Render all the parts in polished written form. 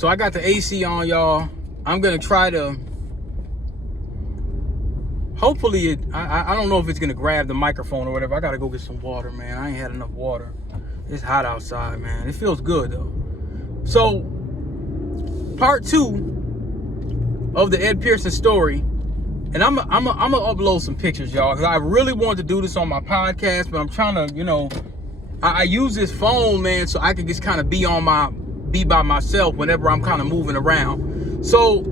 So I got the AC on, y'all. I'm gonna try to, hopefully I don't know if it's gonna grab the microphone or whatever. I gotta go get some water, man. I ain't had enough water. It's hot outside, man. It feels good though. So part 2 of the Ed Pearson story, and I'm gonna upload some pictures, y'all, because I really wanted to do this on my podcast, but I'm trying to, you know, I use this phone, man, so I can just kind of be by myself whenever I'm kind of moving around. So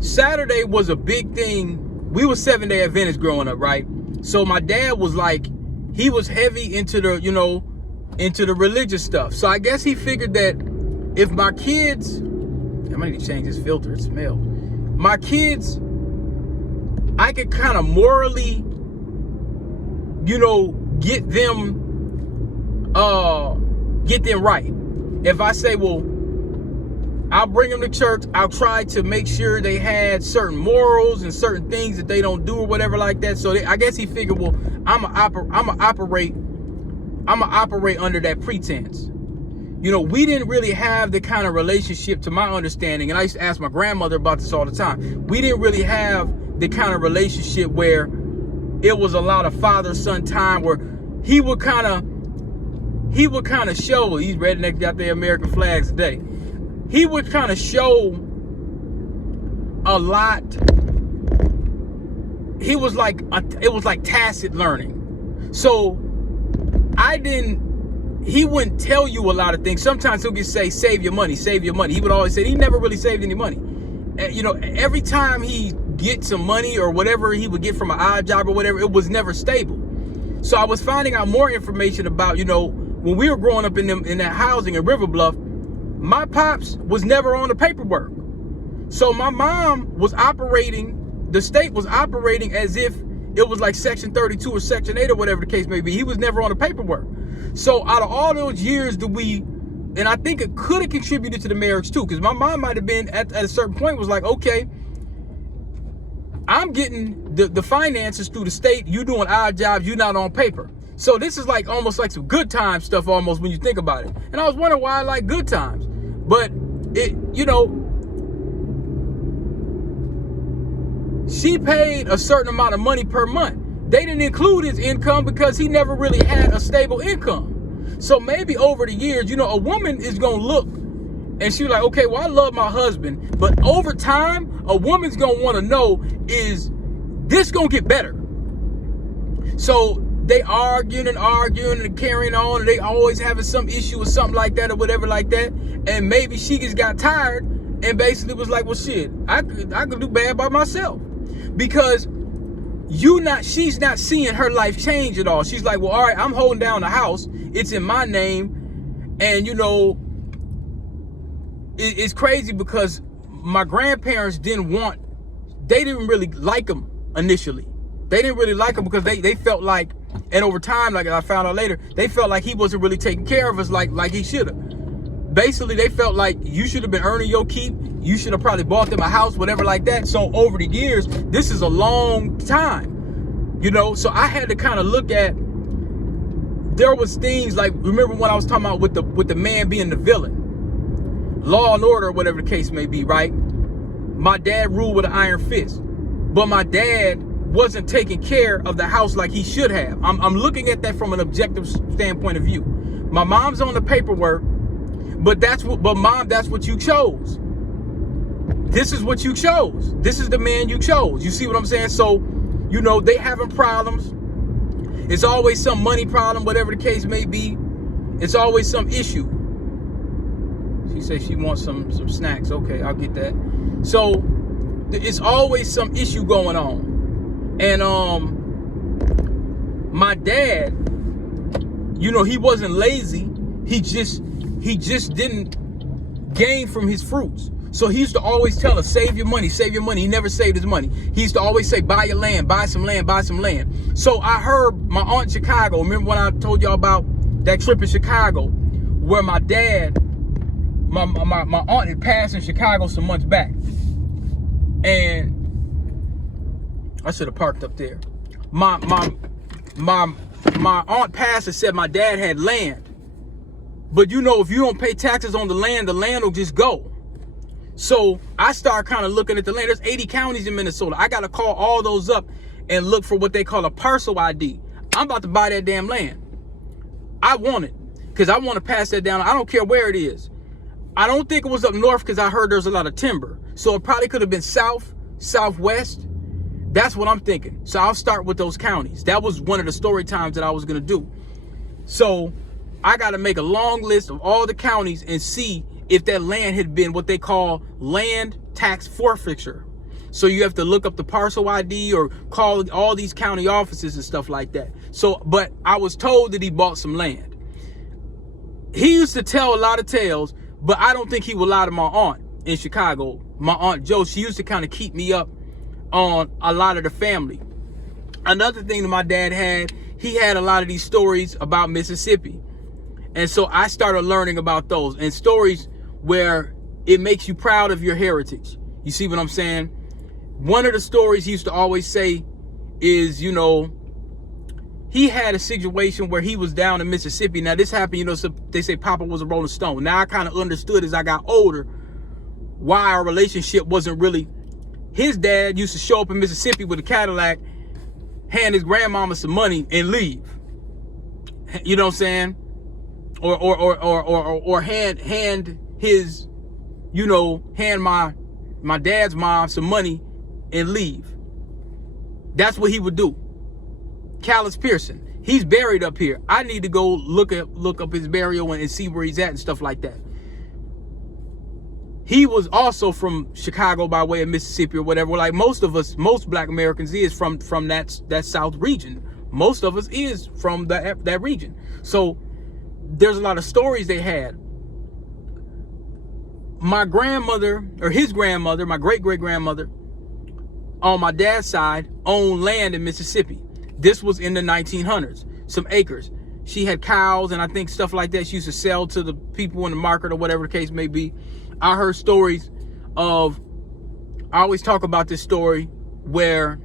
Saturday was a big thing. We were 7-day Adventists growing up, right? So my dad was like, he was heavy into the, you know, into the religious stuff. So I guess he figured that if my kids, I might need to change this filter, it smells. My kids, I could kind of morally, you know, get them right. If I say, well, I'll bring them to church, I'll try to make sure they had certain morals and certain things that they don't do or whatever like that. So I guess he figured, well, I'm gonna operate under that pretense. You know, we didn't really have the kind of relationship, to my understanding, and I used to ask my grandmother about this all the time. We didn't really have the kind of relationship where it was a lot of father-son time, where he would kind of show, these rednecks got their American flags today. He would kind of show a lot. It was like tacit learning. So he wouldn't tell you a lot of things. Sometimes he'll just say, save your money, save your money. He would always say, he never really saved any money. And, you know, every time he get some money or whatever he would get from an odd job or whatever, it was never stable. So I was finding out more information about, you know, when we were growing up in that housing in River Bluff, my pops was never on the paperwork. So my mom was operating, the state was operating as if it was like Section 32 or Section 8 or whatever the case may be. He was never on the paperwork. So out of all those years and I think it could have contributed to the marriage too, because my mom might have been at a certain point was like, okay, I'm getting the finances through the state, you doing odd jobs, you not on paper. So this is like almost like some good time stuff almost when you think about it. And I was wondering why I like good times. But it, you know, she paid a certain amount of money per month. They didn't include his income because he never really had a stable income. So maybe over the years, you know, a woman is going to look and she's like, okay, well, I love my husband. But over time, a woman's going to want to know, is this going to get better? So they arguing and carrying on, and they always having some issue or something like that or whatever like that. And maybe she just got tired and basically was like, well, shit, I could do bad by myself. Because she's not seeing her life change at all. She's like, well, all right, I'm holding down the house. It's in my name. And, you know, it's crazy because my grandparents didn't really like him initially. They didn't really like him because they felt like, and over time, like I found out later, they felt like he wasn't really taking care of us like he should have. Basically, they felt like you should have been earning your keep. You should have probably bought them a house, whatever like that. So over the years, this is a long time, you know? So I had to kind of look at, there was things like, remember when I was talking about with the man being the villain? Law and order, whatever the case may be, right? My dad ruled with an iron fist. But my dad wasn't taking care of the house like he should have. I'm looking at that from an objective standpoint of view. My mom's on the paperwork, but mom, that's what you chose. This is what you chose. This is the man you chose. You see what I'm saying? So, you know, they having problems. It's always some money problem, whatever the case may be. It's always some issue. She says she wants some snacks. Okay, I'll get that. So it's always some issue going on. And my dad, you know, he wasn't lazy. He just didn't gain from his fruits. So he used to always tell us, save your money, save your money. He never saved his money. He used to always say, buy your land, buy some land, buy some land. So I heard my aunt in Chicago, remember when I told y'all about that trip in Chicago, where my dad, my aunt had passed in Chicago some months back. And I should have parked up there. My aunt passed and said my dad had land But you know, if you don't pay taxes on the land will just go. So I start kind of looking at the land. There's 80 counties in Minnesota. I got to call all those up and look for what they call a parcel ID. I'm about to buy that damn land. I want it because I want to pass that down. I don't care where it is. I don't think it was up north because I heard there's a lot of timber. So it probably could have been south, southwest. That's what I'm thinking. So I'll start with those counties. That was one of the story times that I was going to do. So I got to make a long list of all the counties and see if that land had been what they call land tax forfeiture. So you have to look up the parcel ID or call all these county offices and stuff like that. So, but I was told that he bought some land. He used to tell a lot of tales, but I don't think he would lie to my aunt in Chicago. My Aunt Jo, she used to kind of keep me up on a lot of the family. Another thing that my dad had, he had a lot of these stories about Mississippi. And so I started learning about those and stories where it makes you proud of your heritage. You see what I'm saying? One of the stories he used to always say is, you know, he had a situation where he was down in Mississippi. Now this happened, you know, so they say Papa was a Rolling Stone. Now I kind of understood as I got older why our relationship wasn't really. His dad used to show up in Mississippi with a Cadillac, hand his grandmama some money and leave. You know what I'm saying? Or hand his, you know, hand my dad's mom some money and leave. That's what he would do. Callis Pearson, he's buried up here. I need to go look up his burial and see where he's at and stuff like that. He was also from Chicago by way of Mississippi or whatever. Like most of us, most Black Americans is from that South region. Most of us is from that region. So there's a lot of stories they had. My grandmother, or his grandmother, my great-great-grandmother, on my dad's side, owned land in Mississippi. This was in the 1900s, some acres. She had cows and I think stuff like that she used to sell to the people in the market or whatever the case may be. I heard stories of, I always talk about this story where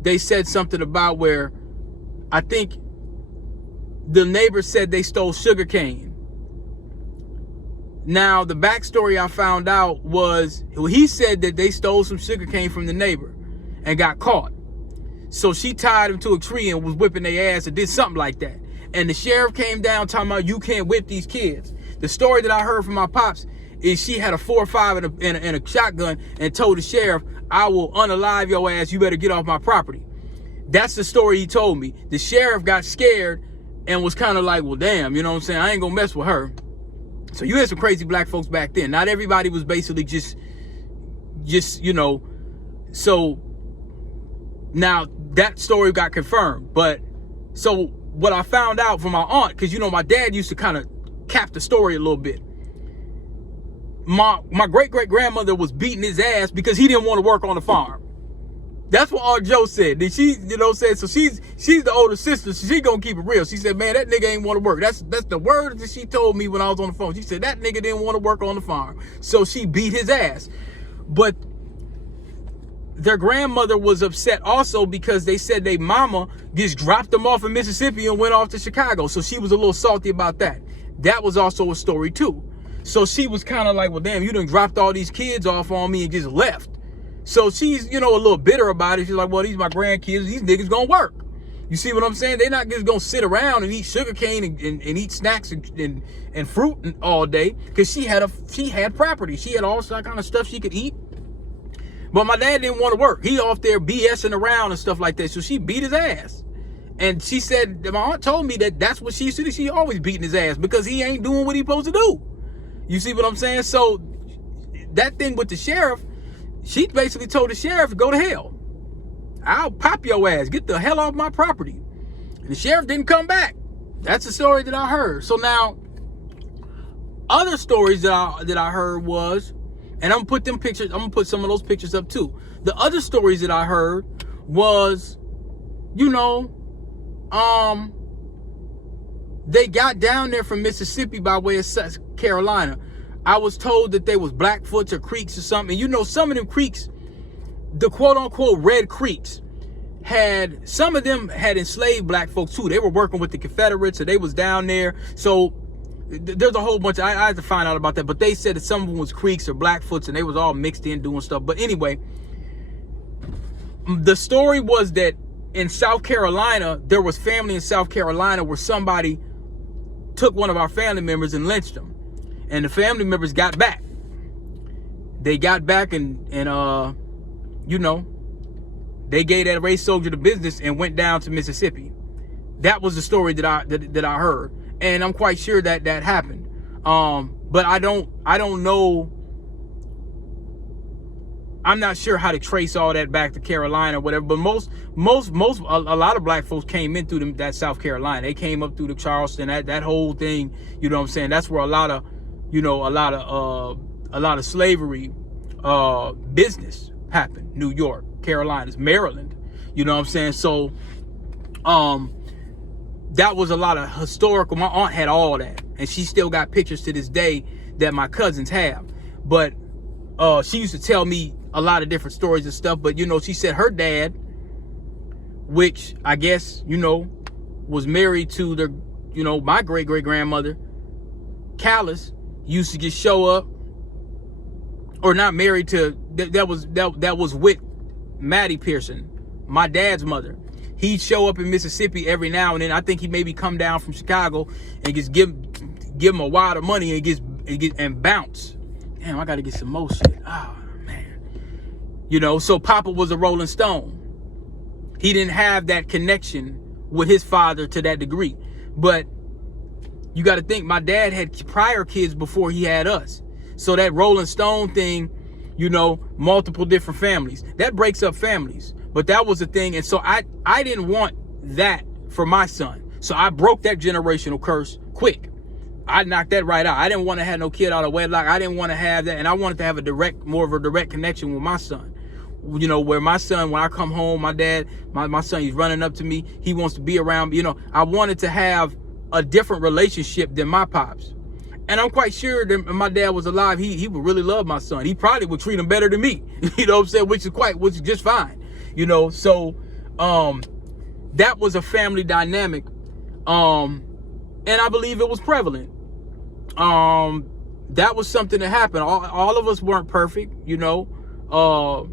they said something about where I think the neighbor said they stole sugar cane. Now, the backstory I found out was, he said that they stole some sugar cane from the neighbor and got caught. So she tied him to a tree and was whipping their ass or did something like that. And the sheriff came down talking about, you can't whip these kids. The story that I heard from my pops is she had a 4.5 and a shotgun and told the sheriff, I will unalive your ass. You better get off my property. That's the story he told me. The sheriff got scared and was kind of like, well, damn, you know what I'm saying? I ain't gonna mess with her. So you had some crazy black folks back then. Not everybody was basically just, you know. So now that story got confirmed. But so what I found out from my aunt, because, you know, my dad used to kind of cap the story a little bit. My great-great-grandmother was beating his ass because he didn't want to work on the farm. That's what Aunt Jo said. Then she, you know, said, so she's the older sister, so she gonna keep it real. She said, man, that nigga ain't want to work. That's the word that she told me when I was on the phone. She said that nigga didn't want to work on the farm. So she beat his ass. But their grandmother was upset also because they said their mama just dropped them off in Mississippi and went off to Chicago. So she was a little salty about that. That was also a story too. So she was kind of like, well, damn, you done dropped all these kids off on me and just left. So she's, you know, a little bitter about it. She's like, well, these my grandkids. These niggas gonna work. You see what I'm saying? They're not just gonna sit around and eat sugar cane and eat snacks and fruit all day, because she had property. She had all that kind of stuff she could eat. But my dad didn't want to work. He off there BSing around and stuff like that. So she beat his ass. And she said, my aunt told me that that's what she used to do. She always beating his ass because he ain't doing what he supposed to do. You see what I'm saying? So that thing with the sheriff, she basically told the sheriff, go to hell. I'll pop your ass. Get the hell off my property. And the sheriff didn't come back. That's the story that I heard. So now, other stories that I heard was, and I'm gonna put them pictures, I'm gonna put some of those pictures up too. The other stories that I heard was, you know, they got down there from Mississippi by way of South Carolina. I was told that they was Blackfoots or creeks or something. You know, some of them creeks, the quote unquote red creeks, some of them had enslaved black folks too. They were working with the Confederates, so they was down there. So there's a whole bunch. I had to find out about that, but they said that some of them was Creeks or Blackfoots, and they was all mixed in doing stuff. But anyway, the story was that in South Carolina, there was family in South Carolina where somebody took one of our family members and lynched him, and the family members got back. They got back and you know, they gave that race soldier the business and went down to Mississippi. That was the story that I heard, and I'm quite sure that that happened. But I don't know. I'm not sure how to trace all that back to Carolina or whatever. But a lot of black folks came in through that South Carolina. They came up through the Charleston, that whole thing. You know what I'm saying? That's where a lot of slavery business happened. New York, Carolinas, Maryland. You know what I'm saying? So, that was a lot of historical. My aunt had all that, and she still got pictures to this day that my cousins have. But she used to tell me a lot of different stories and stuff. But, you know, she said her dad, which I guess, you know, was married to the, you know, my great-great-grandmother, Callis, used to just show up, or not married to, that was with Maddie Pearson, my dad's mother. He'd show up in Mississippi every now and then. I think he maybe come down from Chicago and just give him a wad of money and bounce. Damn, I gotta get some more shit. Oh man. You know, so Papa was a Rolling Stone. He didn't have that connection with his father to that degree. But you gotta think, my dad had prior kids before he had us. So that Rolling Stone thing, you know, multiple different families, that breaks up families. But that was the thing. And so I didn't want that for my son. So I broke that generational curse quick. I knocked that right out. I didn't want to have no kid out of wedlock. I didn't want to have that. And I wanted to have more of a direct connection with my son. You know, where my son, when I come home, my dad, my son, he's running up to me. He wants to be around me. You know, I wanted to have a different relationship than my pops. And I'm quite sure that my dad was alive, he would really love my son. He probably would treat him better than me. You know what I'm saying? Which is just fine. You know, so that was a family dynamic, and I believe it was prevalent. That was something that happened. All of us weren't perfect, you know. All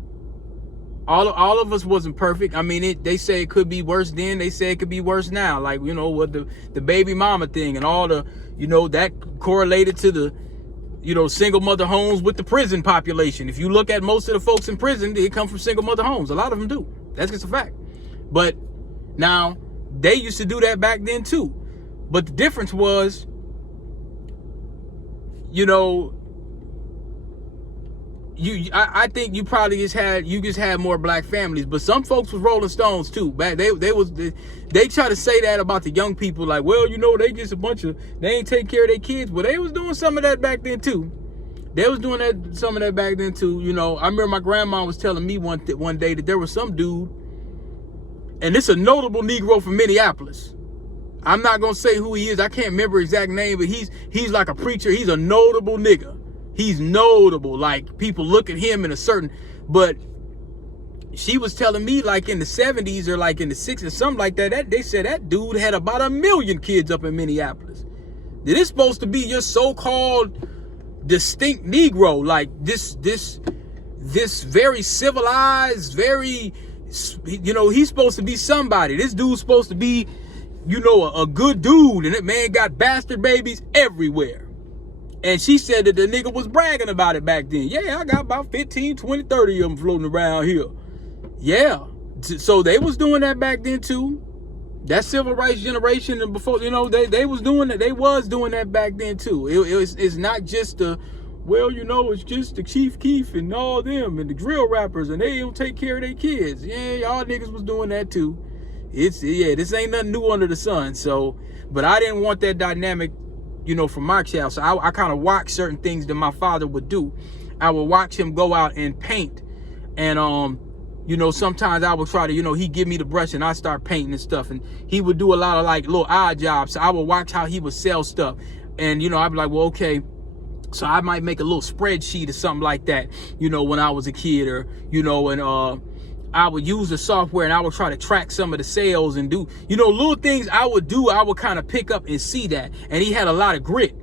of us wasn't perfect. I mean, they say it could be worse then. They say it could be worse now. Like, you know, with the baby mama thing and all the, you know, that correlated to the, you know, single mother homes with the prison population. If you look at most of the folks in prison, they come from single mother homes. A lot of them do. That's just a fact. But now, they used to do that back then too. But the difference was, you know, I think you probably just had more black families, but some folks was Rolling Stones too. Back they try to say that about the young people, like, well, you know, they just they ain't take care of their kids, but they was doing some of that back then too. They was doing some of that back then too. You know, I remember my grandma was telling me one day that there was some dude, and this is a notable Negro from Minneapolis. I'm not gonna say who he is. I can't remember his exact name, but he's like a preacher. He's a notable nigga. He's notable. Like, people look at him in a certain, but she was telling me, like, in the 70s or like in the 60s, something like that, they said that dude had about 1 million kids up in Minneapolis. That is supposed to be your so-called distinct Negro, like this very civilized, very, you know, he's supposed to be somebody. This dude's supposed to be, you know, a good dude, and that man got bastard babies everywhere. And she said that the nigga was bragging about it back then. Yeah, I got about 15, 20, 30 of them floating around here. Yeah. So they was doing that back then too. That civil rights generation and before, you know, they was doing that. They was doing that back then too. It's not just the, well, you know, it's just the Chief Keef and all them and the drill rappers, and they don't take care of their kids. Yeah, y'all niggas was doing that too. This ain't nothing new under the sun. So, but I didn't want that dynamic, you know, for my child. So I kind of watched certain things that my father would do. I would watch him go out and paint. And, you know, sometimes I would try to, you know, he'd give me the brush and I start painting and stuff. And he would do a lot of like little odd jobs. So I would watch how he would sell stuff. And, you know, I'd be like, well, okay. So I might make a little spreadsheet or something like that, you know, when I was a kid, or, you know, and I would use the software and I would try to track some of the sales and do, you know, little things I would do. I would kind of pick up and see that. And he had a lot of grit.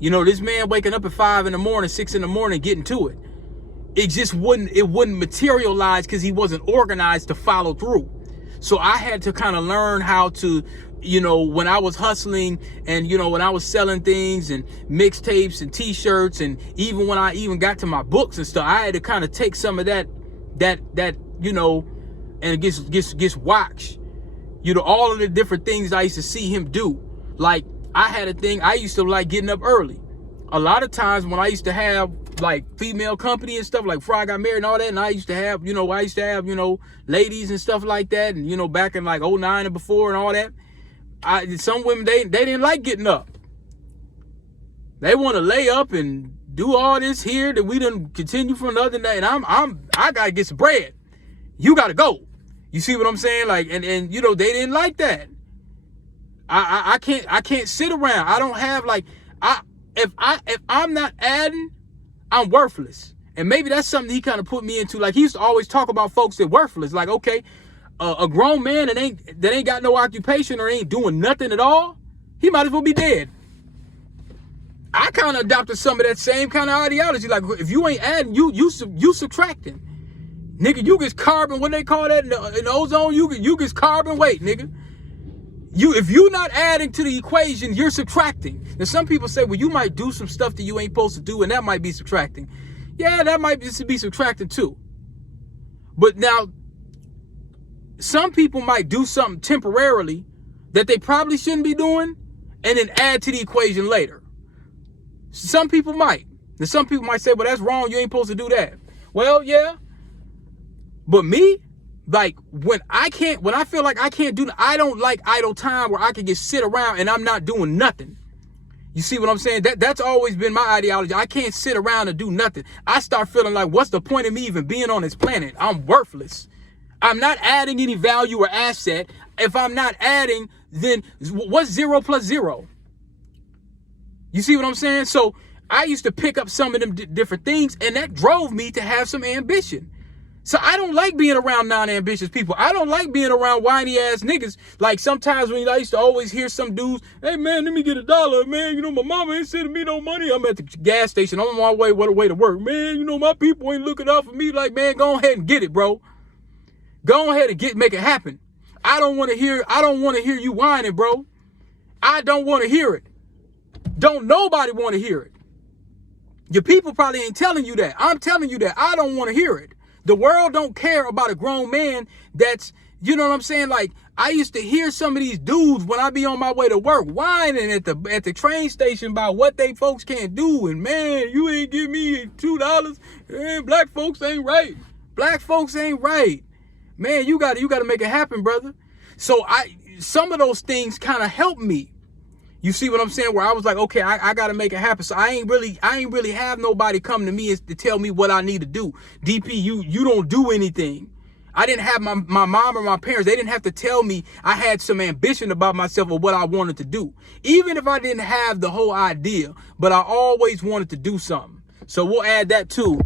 You know, this man waking up at 5 in the morning, 6 in the morning, getting to it. It wouldn't materialize because he wasn't organized to follow through. So I had to kind of learn how to, you know, when I was hustling and, you know, when I was selling things and mixtapes and t-shirts, and even when I even got to my books and stuff, I had to kind of take some of that, you know, and get watch, you know, all of the different things I used to see him do. Like, I had a thing, I used to like getting up early. A lot of times when I used to have like female company and stuff, like before I got married and all that, and I used to have, you know, ladies and stuff like that, and, you know, back in like 09 and before and all that, some women, they didn't like getting up. They want to lay up and do all this here that we done continue for another day, and I gotta get some bread. You gotta go. You see what I'm saying? Like, and you know, they didn't like that. I can't sit around. I don't have like, if I'm not adding, I'm worthless. And maybe that's something he kind of put me into. Like, he used to always talk about folks that worthless. Like, okay, a grown man that ain't got no occupation or ain't doing nothing at all, he might as well be dead. I kind of adopted some of that same kind of ideology. Like, if you ain't adding, you subtracting. Nigga, you get carbon, what they call that in the ozone, you get carbon weight, nigga. If you're not adding to the equation, you're subtracting. Now, some people say, well, you might do some stuff that you ain't supposed to do, and that might be subtracting. Yeah, that might be subtracting too. But now, some people might do something temporarily that they probably shouldn't be doing, and then add to the equation later. Some people might. And some people might say, well, that's wrong, you ain't supposed to do that. Well, yeah. But me, like, when I feel like I can't do, I don't like idle time where I can just sit around and I'm not doing nothing. You see what I'm saying? That's always been my ideology. I can't sit around and do nothing. I start feeling like, what's the point of me even being on this planet? I'm worthless. I'm not adding any value or asset. If I'm not adding, then what's 0 plus 0? You see what I'm saying? So I used to pick up some of them different things, and that drove me to have some ambition. So I don't like being around non-ambitious people. I don't like being around whiny ass niggas. Like, sometimes when I used to always hear some dudes, hey man, let me get $1, man. You know, my mama ain't sending me no money. I'm at the gas station. I'm on my way to work. Man, you know, my people ain't looking out for me. Like, man, go ahead and get it, bro. Go ahead and make it happen. I don't want to hear you whining, bro. I don't want to hear it. Don't nobody want to hear it. Your people probably ain't telling you that. I'm telling you that. I don't want to hear it. The world don't care about a grown man that's, you know what I'm saying? Like, I used to hear some of these dudes when I be on my way to work whining at the train station about what they folks can't do. And man, you ain't give me $2. Man, black folks ain't right. Black folks ain't right. Man, you gotta make it happen, brother. So some of those things kind of helped me. You see what I'm saying? Where I was like, okay, I got to make it happen. So I ain't really have nobody come to me to tell me what I need to do. DP, you don't do anything. I didn't have my mom or my parents. They didn't have to tell me. I had some ambition about myself or what I wanted to do. Even if I didn't have the whole idea, but I always wanted to do something. So we'll add that too.